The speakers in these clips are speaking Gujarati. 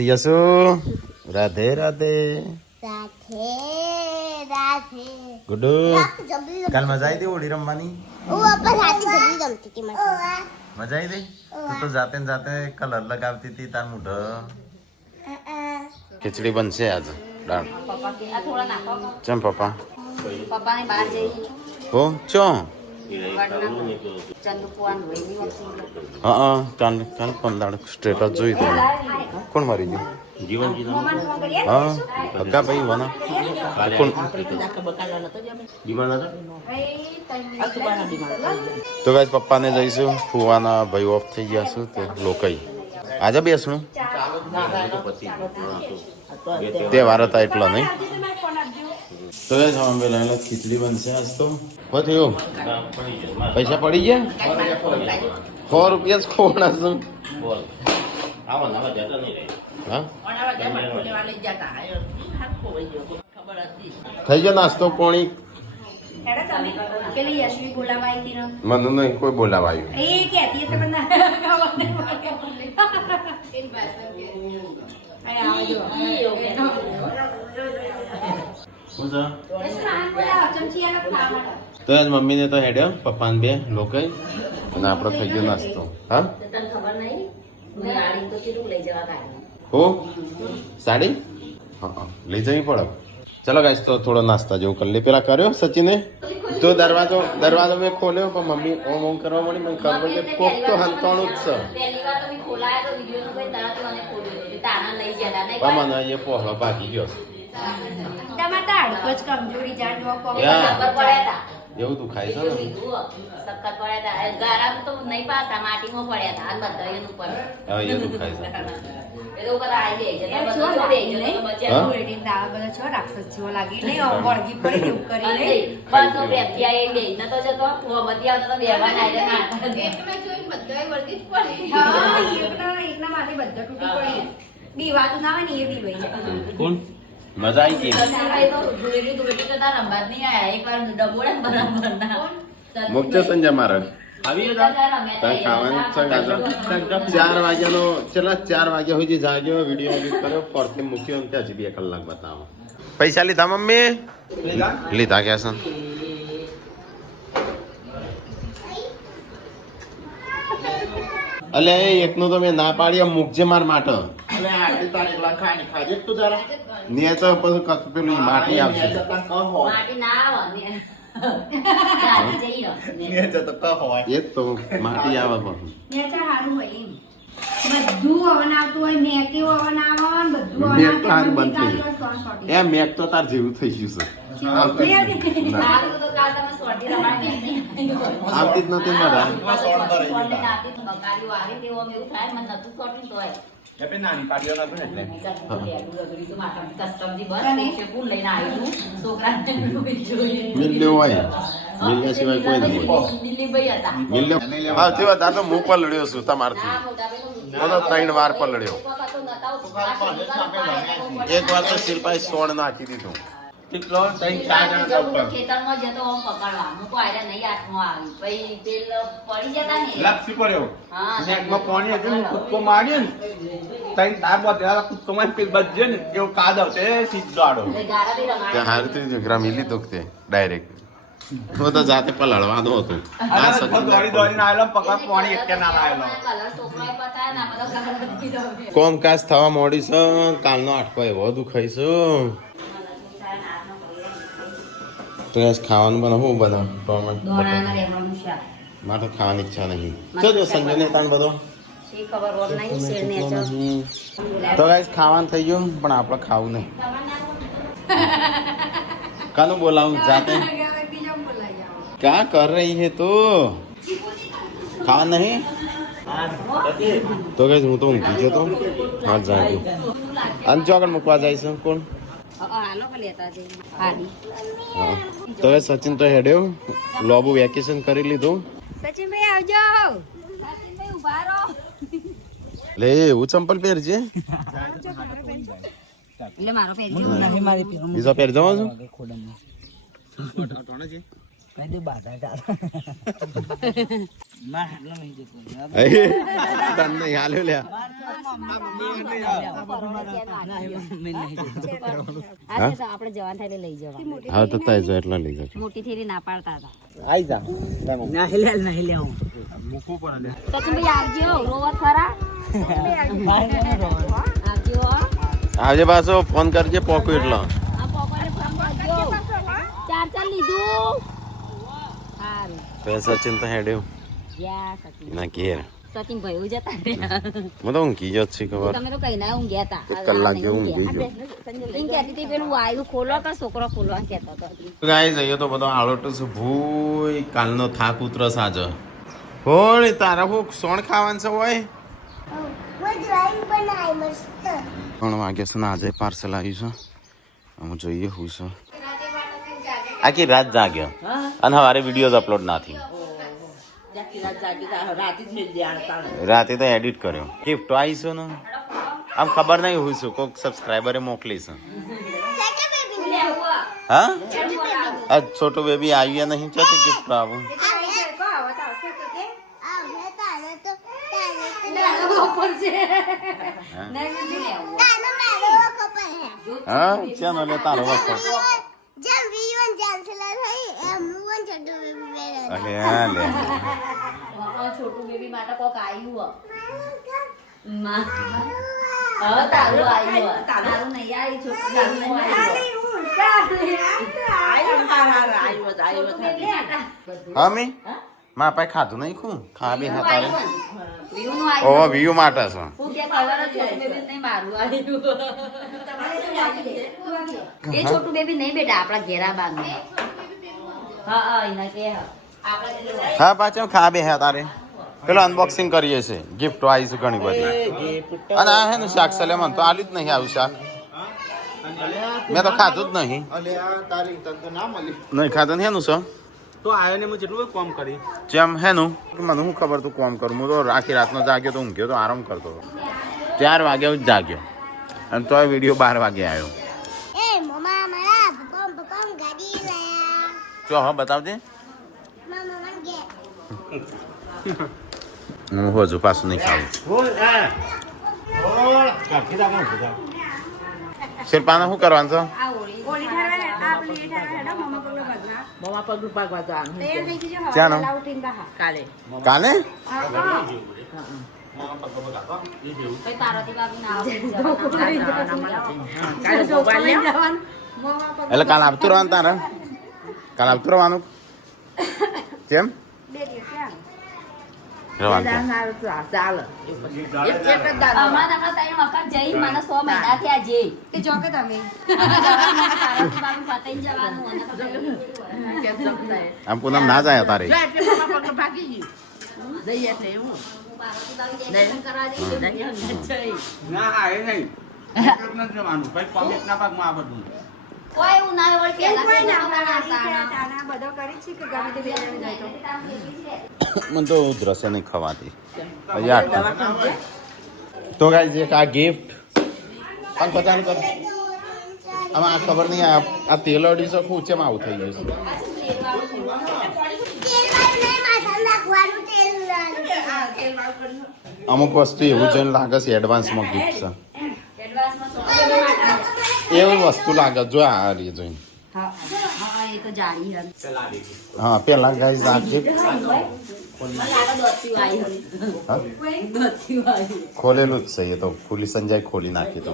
યસુ રાધે રાધે રાધે રાધે ગુડુ કાલ મજા આવી હતી હોળી રમવાની મજા આવી હતી તું તો જાતે ને જાતે કલર લગાવતી હતી તાર મૂઢ ખીચડી બનશે આજ દાળ ચમ પપ્પા પપ્પાને બહાર જઈ હો ચો હા કાલ કાલ પંદાડ સ્ટેટસ જોઈ તું કોણ મારી ગયું હા હગા ભાઈ વના કોણ તો ગાઈસ પપ્પાને જઈશું ફુવાના ભાઈ ઓફ થઈ ગયા છું તે લોકઈ આજે બેસણું તહેવાર હતા એટલા નહીં તો ગાઈસ અમે લાઈન ખીચડી બનશે આજ તો થયું પૈસા પડી ગયા 100 રૂપિયા જ ખોવાના છું હા થઈ ગયો નાસ્તો કોણી પેલી યશવી બોલાવાઈ હતી મને નહીં કોઈ બોલાવાયું એ કહેતી હશે પણ તો આજ મમ્મીને તો હેડ્યો પપ્પાને બે લોકો અને આપણો થઈ ગયો નાસ્તો હા હો સાડી હા લઈ જવી પડે ચલો ગાઈસ તો થોડો નાસ્તા જેવું કરી લે પેલા કર્યો સચિને તો દરવાજો મેં ખોલ્યો પણ મમ્મી ઓમ ઓમ કરવા મળી મને ખબર કે કોક તો હંતાણું જ છે મને એ પોહળો ભાગી ગયો એવું તું ખાઈ છો ને હા એ તું ખાઈ કોણ મજા આવી ગઈ મુખ્ય સંજય મારા 4 વાગ્યાનો ચલા 4 વાગ્યા સુધી જાગ્યો વિડીયો એડિટ કર્યો પરથી મૂક્યો ત્યાં હજી 2 કલાક બતાવો પૈસા લીધા મમ્મી લીધા કે છે અલે એકનું તો મેં ના પાડી મૂકજે માર માટે ને તો પછી પેલું માટી આવશે એ તો માટી આવે પણ મેક તો તાર જેવું થઈ ગયું છે આવતી જ નથી મારા મિલ્યો હોય મિલ્યા સિવાય કોઈ નહીં મિલ્યો હા તો હું પલડ્યો છું તમારથી 3 વાર પલડ્યો એક વાર તો શિલ્પાએ સોણ નાખી દીધું ખેતરમાં જતો પકડવા હું કોઈ નહીં હાથમાં આવી પછી પડી જતા ને લપસી પડ્યો નેકમાં પાણી હતું ને કૂદકો માર્યો ને તઈ તાર બધા કૂદકો માં પેલ બજે ને એવો કાદ આવતે સીધો આડો ત્યાં હારું તો ગ્રામી લીધો તે ડાયરેક્ટ હું તો જાતે પલાળવાનો હતો આ દોડી દોડીને આવેલો પકડ પાણી એક કે ના આવેલો કોમકાજ થવા મોડી છે કાલનો આઠકો એવો દુખાય છે તો ખાવાનું બનાવું બનાવ ટોમેટો મારે તો ખાવાની ઈચ્છા નહીં જો સંજય ને તાણ બધો તો ગાઈસ ખાવાનું થઈ ગયું પણ આપણે ખાવું નહીં કાનું બોલાવું જાતે क्या कर रही है तो खाना नहीं તો ગાઈસ હું તો ઊંઘી ગયો તો હા જાગ્યો અંજો આગળ મૂકવા જાય છે કોણ તો સચિન તો હેડ્યો લોબુ વેકેશન કરી લીધું સચિનભાઈ આવજો સચિનભાઈ ઉભા રહો લે એવું ચંપલ પહેરજે એટલે મારો પહેરજો બીજો પહેર જવા છું તને નહીં હાલ્યો લ્યા આપણે જવાન થાય લઈ જવા હા તો તાઈ જો એટલા લઈ જજો મોટી થેલી ના પાડતા હતા આઈ જા સચિનભાઈ આવજો રોવા ખરા આવજો આવજે પાછો ફોન કરજે પોકું એટલો આ પોપાને ફોન કરજો ચાર લીધું સારું તો સચિન તો હેડ્યો યા સચિન ના ઘેર સચિન ભાઈ જતા રહ્યા હું તો ઊંઘી જ છે ખબર તમે તો કઈ ના ઊંઘ્યા હતા કલાક જેવું ઊંઘી ગયો એમ કહેતી હતી પેલું વાયુ ખોલો કે છોકરો ખોલવા કહેતો હતો ગાઈ જઈએ તો બધો આળોટો છે ભૂઈ કાલનો થાક ઉતરો સાજો હોળ તારા હું સોણ ખાવાનું છે હોય હું ડ્રોઈંગ બનાવી મસ્ત 3 વાગ્યા છે ને આજે પાર્સલ આવ્યું છે અમે જોઈએ હું છે આખી રાત જાગ્યો અને સવારે વિડીયો અપલોડ ના થઈ રાતે તો એડિટ કર્યો ગિફ્ટ આવી છે ને આમ ખબર નહીં હું છું કોઈક સબસ્ક્રાઈબરે મોકલી છે હા આ છોટો બેબી આવ્યા નહીં ચોથી ગિફ્ટ આવું હા ચાલો લે તારો વખત અલે લે છોટું બેબી માટે કોક આવ્યું તારું આવ્યું તારું નહીં આવી છોટું હા મી મા પાસે ખાધું નહીં ખું ખા બે હા તારે ઓ વ્યૂ માટે છે એ છોટું બેબી નહીં બેટા આપણા ઘેરા બાગ હા એના કે હા પાછો ખા બે હા તારે પેલો અનબોક્સિંગ કરીએ છે ગિફ્ટ આવી છે ઘણી બધી અને આ હે ને શાક સલેમન તો આલ્યું જ નહીં આવ્યું શાક મેં તો ખાધું જ નહીં નહીં ખાધું ને હેનું છે તો આયો ને હું જેટલું કામ કરી જેમ હેનું મને શું ખબર તું કોમ કરું હું તો આખી રાતનો જાગ્યો તો ઊંઘ્યો તો આરામ કરતો હતો 4 વાગ્યા જ જાગ્યો અને તોય વિડીયો 12 વાગે આવ્યો જો હા બતાવજે હું હજુ પાછું નહીં ખાવું શિલ્પાને શું કરવાનું છે ક્યાં કાલે એટલે કાલ આવતું રહેવાનું તારે કાલ આવતું રહેવાનું કેમ આમ પૂનમ ના જાય તારે ના આયો નહીં નથી જવાનું ભાઈ કોમેન્ટ ના ભાગમાં આ બધું કોઈ એવું ના હોય મને તો દ્રશ્ય નહીં ખવાતી પછી આટલું તો ગાઈસ એક આ ગિફ્ટ પણ પચાસ કર આમાં આ ખબર નહીં આ તેલ અડી શકું છે આવું થઈ ગયું છે અમુક વસ્તુ એવું જોઈને લાગે છે એડવાન્સમાં ગિફ્ટ છે એવી વસ્તુ લાગે જો આ રહી જોઈને હા પેલા ગાઈસ આ ગિફ્ટ ખોલેલું જ છે એ તો ફૂલી સંજય ખોલી નાખી તો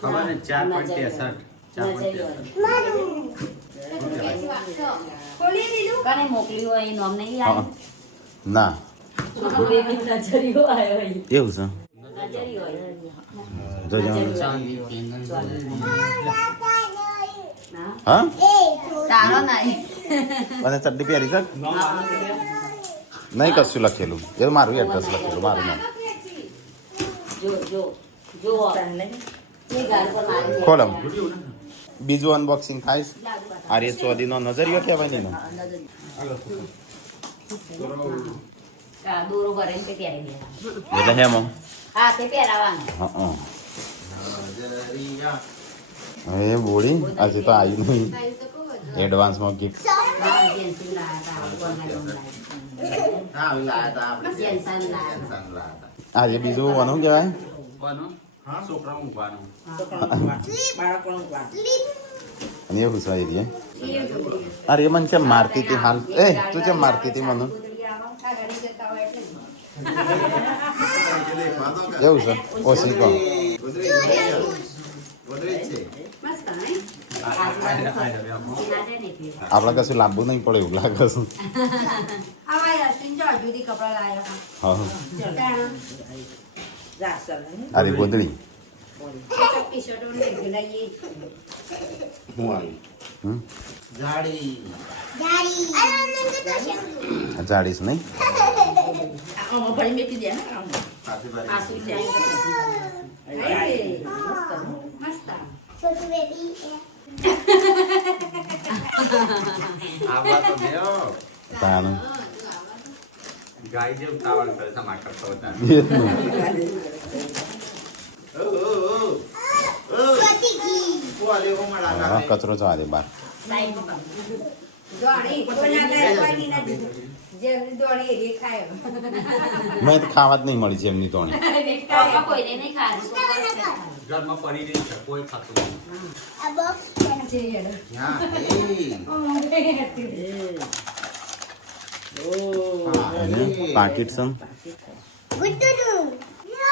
ખબર ને 4.63 મોકલી હોય એ નામ નહીં આવ્યું ના નજરિયો આવ્યો એવું છે નજરિયો જો હા તારો નહીં અને ચડ્ડી પહેરી છે નહીં કશું લખેલું એ મારું એડ્રેસ લખેલું મારું નામ ખોલમ બીજું અનબોક્સિંગ થાઈશ આર્ય ચોધરીનો નજરિયો કહેવાય ને દોરો ભરે તે પહેરી દે એટલે હેમો હા તે પહેરાવાનું હા એ બોડી આજે તો આવ્યું નહીં એડવાન્સમાં ગિફ્ટ હા જેન્સી લાયા હતા કોના હા લાયા હતા આપણે જેન્સન લાયા જેન્સન લાયા હતા. આજે બીજું વાનું કહેવાય છોકરા ઊંઘવાનું અને એવું છે એ અરે એ મને કેમ મારતી હતી હાલ એ તું કેમ મારતી હતી મને એવું છે ઓછી કહો ગોદરેજ છે. આપણે કશું લાંબુ નહીં પડે એવું લાગે છે હા અરે ગોદડી હું આવી હમ જાડી Daddy. I don't know. આ જાડીશ નહીં પાસે ભરી. Photo baby. આવા તો દેવો. તાનું ગાય જેવું તાવડ કરે છે માકડ તો હતા એ જ ને. ઓ ઓ ઓ ઓ Patiki. કોલે ઓમડા હા, નાખે. કચરો જવા દે બહાર મેં તો ખાવા જ નહીં મળી છે એમની તોણી કોઈને નહીં ખાધું ઘરમાં પડી રહી છે કોઈ ખાતું નહીં. A box. હા એ અને પાકીટ છે Good to do. No.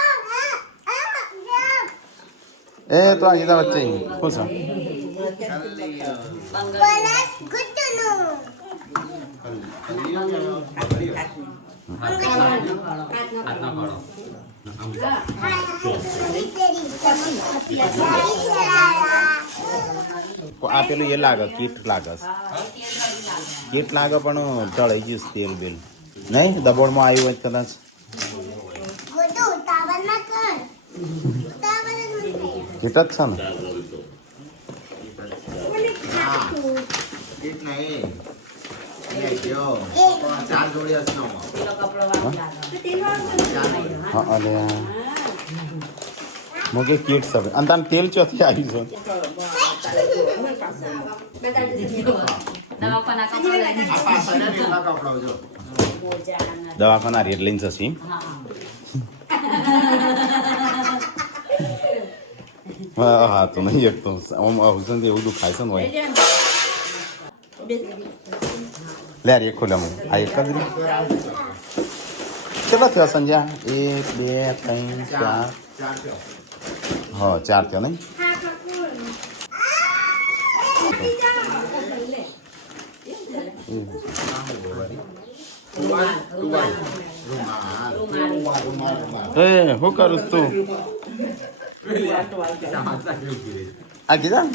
એ તો આ ગીતા વચ્ચે ખુશ Balas. Good to know. હાથના પાડો આ પેલું એ લાગે કીટ લાગે કીટ લાગે પણ ચડાઈ ગયું છે તેલ બેલ નહીં દબોડમાં આવ્યું હોય કદાચ Good to tawal na kar. Tawal na kit જ છે ને કેટલા એ જો ચાર જોડી હશે નો પેલો કપડો વાળો લાગે હા અને મોગે કીટ સબ અને તાન તેલ ચોથી આવી છે દવાખાના કપડો લઈને આ પાછળના કેટલા કપડાઓ જો મોજા દવાખાના રેડ લઈને જશી હા હા તો નહીં એક તો આમ આવશે ને એવું દુખાય છે ને હોય લે યાર એક ખોલ્યા હું આ એક જ રહ્યું. કેટલા થયા સંજ્યા 1 2 3 4 ચાર જો હા 4 થયો નહીં એ શું કરું તું આ કીધા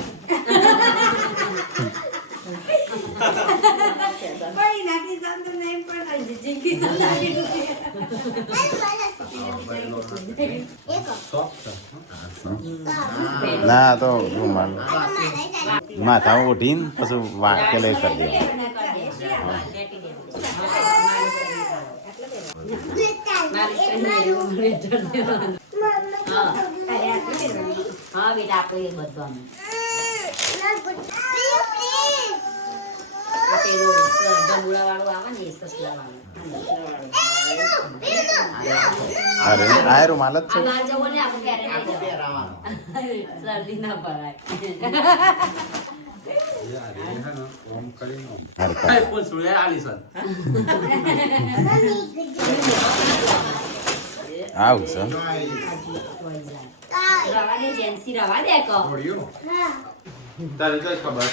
ના તો રૂમાલ માથા ઉઠીને પછી વાકેલે કરી દે હા બેટા આપણે એ બધું પેલું જમુડા વાળું આવે ને એ સસલા વાળું અરે આ રૂમાલ જ છે આ બહાર જવો ને આપણે ક્યારે નહીં જવું. પહેરાવાનું શરદી ના ભરાય હારું કર. પણ સુલે આલી સર આવું છે રવા દે જેન્સી રવા દે કહો જોડ્યું તારે તો ખબર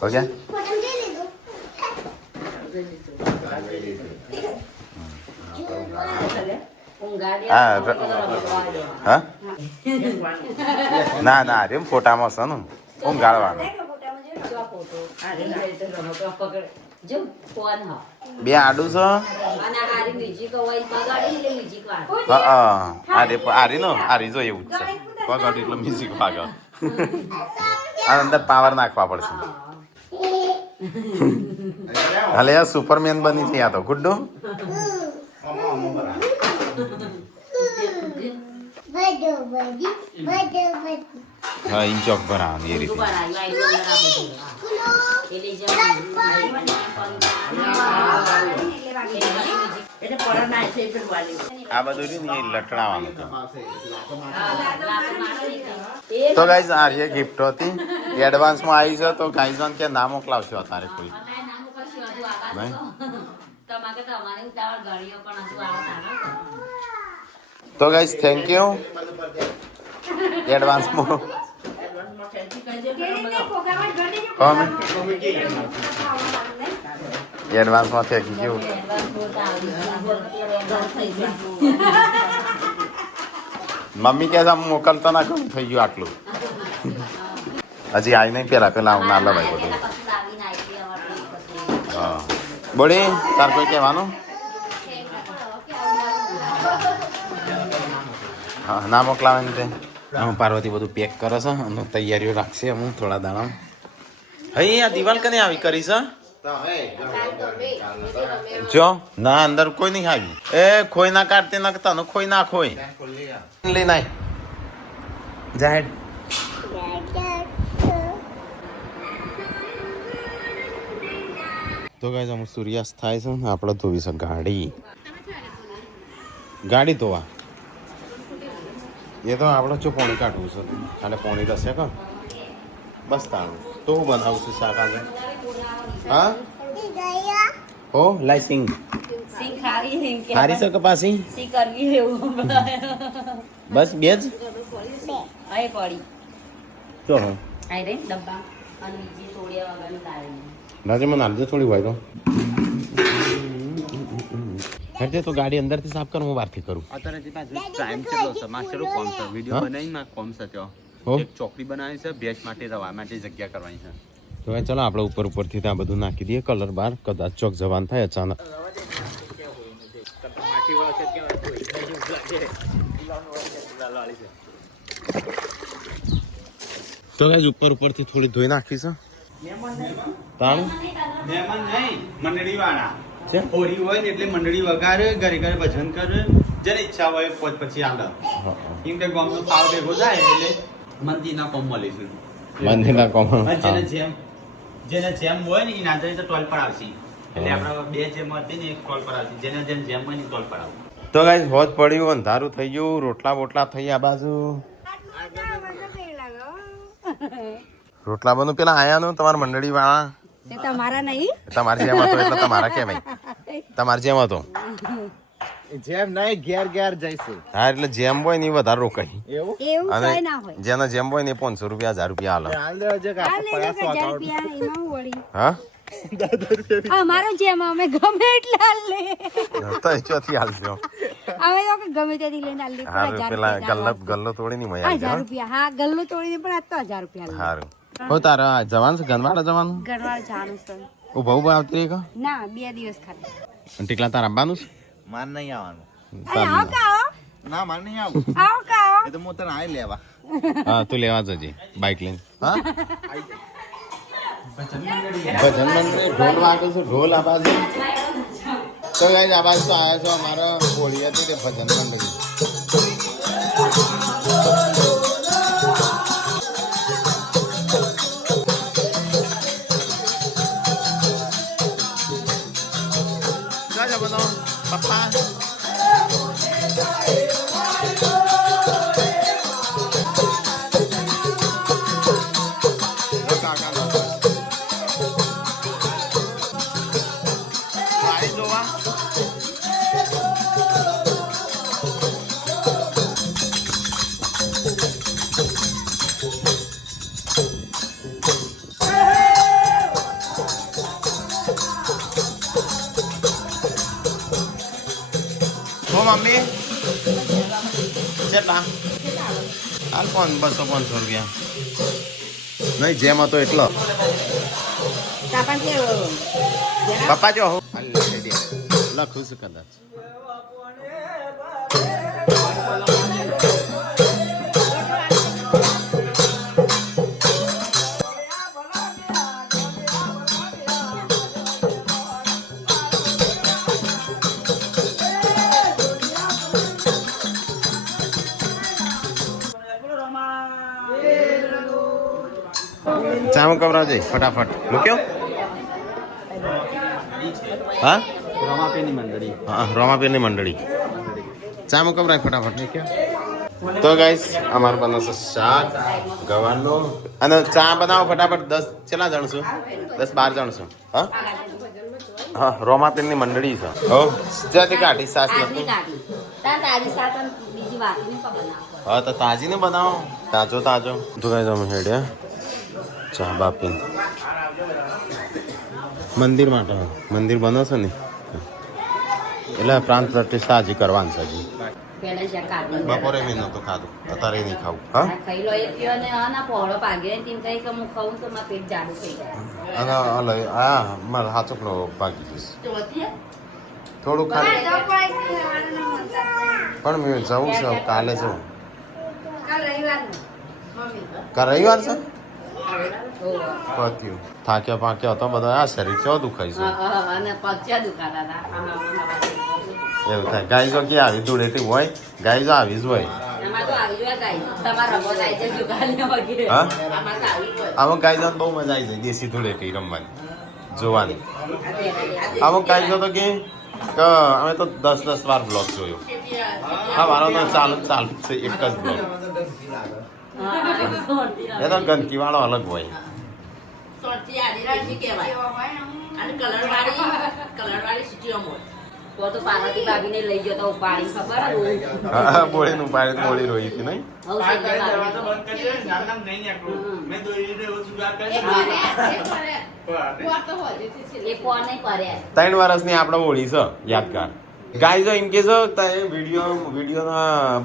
હો ગયા Potong dili do. ઊંઘા દે હા, તો રવા દે. હા ના ના અરે ફોટામાં છે ને હું ગાળવાનો જો ફોન હા બે આડું છે અને હારી મ્યુઝિક હોય પગાડી એટલે મ્યુઝિક વાગે હા આરે આરી નો આરી જો એવું જ છે પગડ એટલે મ્યુઝિક વાગે આ અંદર પાવર નાખવા પડશે હાલે આ સુપરમેન બની છે આ તો ગુડ્ડુ Good. હા ઇંચ ચોક ભરાવાનું એ રીતે આ બધું રહ્યું ને એ લટણાવાનું તો ગાઈઝ આ એ ગિફ્ટ હતી એડવાન્સમાં આવી છે તો ગાઈઝ કે ના મોકલાવશો અત્યારે કોઈ તો ગાઈઝ થેન્ક યુ એડવાન્સમાં એડવાન્સમાં થેન્ક યુ મમ્મી કે મોકલતો ના કમ થઈ ગયું આટલું હજી આવી નહીં પેલા હું ના લવાય બધું હા બોલી તાર કોઈ કહેવાનું હા ના મોકલાવે ને તે હું પાર્વતી બધું પેક કરે છે અને તૈયારીઓ રાખશે હું થોડા દાણા હઈ આ દિવાલ કને આવી કરી છે જો ના અંદર કોઈ નહીં આવી એ ખોઈ ના કાઢતે ના તને ખોઈ ના ખોઈ લઈ નાય જાહેર તો ગાઈઝ અમુક સૂર્યાસ્ત થાય છે ને આપણે ધોવી છે ગાડી ધોવા એ તો આપણે જો પાણી કાઢવું છે ખાલી પાણી રસે કર બસ તારું તો હું બનાવું છું શાક આજે હા હો લાઇટિંગ હારી છે કપાસી બસ બે જ તો હા રાજે મને આપજે થોડી હોય તો હરજે તો ગાડી અંદરથી સાફ કર હું બહારથી કરું અત્યારે જે પાછું ટાઈમ કેટલો છે માસ્ટરો કોમ છે વિડિયો બનાવીને કોમ છે ત્યાં એક ચોકડી બનાવી છે ભેંસ માટે રવા માટે જગ્યા કરવાની છે તો ભાઈ ચલો આપણે ઉપરથી ત્યાં બધું નાખી દઈએ કલર બહાર કદાચ ચોક જવાન થાય અચાનક તો ગાઈસ ઉપરથી થોડી ધોઈ નાખી છે તાણું મહેમાન નહીં મંડળી વાળા હોળી હોય ને એટલે મંડળી વગાડે ઘરે ઘરે ભજન કરે જેને ઈચ્છા હોય પોત પછી આગળ એમ કે ગામનો પાવ ભેગો થાય એટલે મંદિરના કોમ મળે છે મંદિરના કોમ જેને જેમ હોય ને એ ના જાય તો ટોલ પર આવશે એટલે આપણા બે જેમ હતી ને એક ટોલ પર આવશે જેને જેમ હોય ને ટોલ પર આવ તો ગાઈસ હોજ પડ્યું અંધારું થઈ ગયું રોટલા બોટલા થઈ આ બાજુ રોટલા બનું પેલા આયા નું તમારા મંડળી વાળા તમારા નહીં તમારી જેમ હતો એટલે તમારા કેવાય તમારી જેમ હતો જેમ નહીં ઘેર જઈશું હા એટલે જેમ હોય ને એ વધારે રોકાય એવું અને કઈ ના હોય જેના જેમ હોય ને 500 રૂપિયા 1000 રૂપિયા હાલે હા અમારો જેમ અમે ગમે એટલે હાલ લે તો ચોથી હાલજો અમે તો ગમે ત્યાંથી લઈને હાલ લે હારું પેલા ગલ્લો તોડી ની મજા 1000 રૂપિયા હા ગલ્લો તોડીને પણ આ તો 1000 રૂપિયા હારું હો તારા જવાન છે ગનવાડા જવાનું ગરવાળ જાણું છે ઓ બહુ આવતી રે ના 2 દિવસ ખાલી અને ટીકલા તારા આવવાનું છે માર નહીં આવવાનું આવો કાઓ ના માર નહીં આવું આવો કાઓ એ તો હું તને આઈ લેવા હા તું લેવા જજે બાઇક લઈને હા ભજન મંડળી ઢોલ વાગે છે ઢોલ આ બાજુ તો ગાઈસ આ બાજુ તો આયા છો અમારા હોળી હતી તે ભજન મંડળી પપ્પા મમ્મી કેટલા હાલ 200-500 રૂપિયા નહીં જેમ હતો એટલો પપ્પા જો લખું છું કદાચ ચામાં કવરાવજે ફટાફટ મૂક્યો હા રમાપીની મંડળી હા રોમાપીરની મંડળી ચામાં કવરાય ફટાફટ તો ગાઈસ અમારે બનશે શાક ગવાનો અને ચા બનાવો ફટાફટ 10 કેટલા જણ છો 10-12 જણ છો હા હા રોમાપીરની મંડળી છે હો જ્યાંથી કાઢી સાસ આજની કાઢી તાજી સાસ અને બીજી વાસી પણ બનાવો હા તો તાજીને બનાવો તાજો તાજો તો ગાઈસ અમે હેડ્યા ચા બાપી મંદિર માટે મંદિર બનશે ને એટલે પ્રાંત પ્રતિષ્ઠા હજી કરવાની છે હજી પેલા છે કાઢી બપોરે મેં નહોતું ખાધું અત્યારે નહીં ખાવું હા ખાઈ લો એ પીઓ ને ના પહોળો પાગે ને તેમ કઈ કે હું ખાઉં તો મારું પેટ જાડું થઈ જાય અને અલે આ મારે હાચુકડો ભાગી જઈશ થોડું ખાલી પણ મેં જવું છે કાલે જવું કાલ રવિવાર છે પત્યું થાક્યા પાક્યા હતો બધા આ શરીર કેવો દુખાય છે અને પગ દુખાતા હતા એવું થાય ગાય જો ક્યાં આવી ધૂળેટી હોય ગાય જો આવી જ હોય એમાં તો આવી જાય ગાઈ તમારા રમત આવી જાય દુકાને વગેરે હા આમાં તો આવી હોય આમાં ગાય જો બહુ મજા આવી જાય દેશી ધૂળેટી રમવાની જોવાની આમાં ગાય જો તો કે અમે તો 10 વાર બ્લોગ જોયો હા મારો તો ચાલુ છે એક જ બ્લોગ એ તો ગંદકી વાળો અલગ હોય તો પાર્વતી ભાભીને લઈ ગયો તો ઉપાડી ખબર હા બોળી નું પાડે બોળી રોઈ હતી નહીં એ ફોન નહીં પડે 3 વર્ષની આપણે હોળી છે યાદગાર ગાય જો એમ કે છો વિડીયો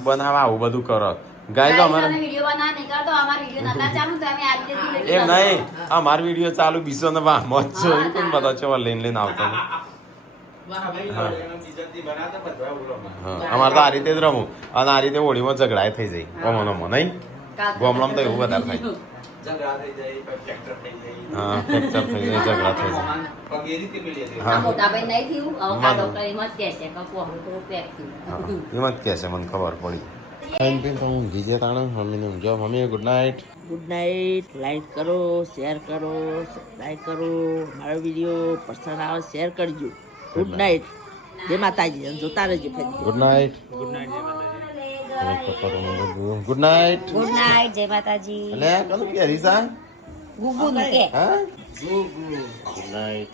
બનાવવા આવું બધું કરો ગાય જો અમારે વિડીયો બના નહીં કરતો અમાર વિડીયો નતા ચાલુ તો અમે આજે એમ નહીં અમાર વિડીયો ચાલુ બીસો ને વાહ મોજ જોયું કોણ બધા ચેવા લઈને આવતો અમારે તો આ રીતે જ રમું અને આ રીતે હોળીમાં ઝઘડા થઈ જાય ઓમો નહીં ગોમડામાં તો એવું વધારે થાય હા ફ્રેક્ચર થઈ જાય ઝઘડા થઈ જાય આ મોટા ભાઈ નહીં થયું હવે કા ડોક્ટર એમ જ કહે છે કે કોહરું થોડું પેક થયું એમ જ કહે છે મને ખબર પડી ખાઈને પીને તો હું જીજે તાણે મમ્મીને ઊંઘ્યો મમ્મી good night good night like કરો શેર કરો સબસ્ક્રાઈબ કરો મારો વિડીયો પસંદ આવે શેર કરજો ગુડ નાઇટ જય માતાજી અને જોતા રહેજો ફરી good night good night good night જય માતાજી એટલે કનું પહેરી સા ગુગુ નું કે હા ગુડ નાઇટ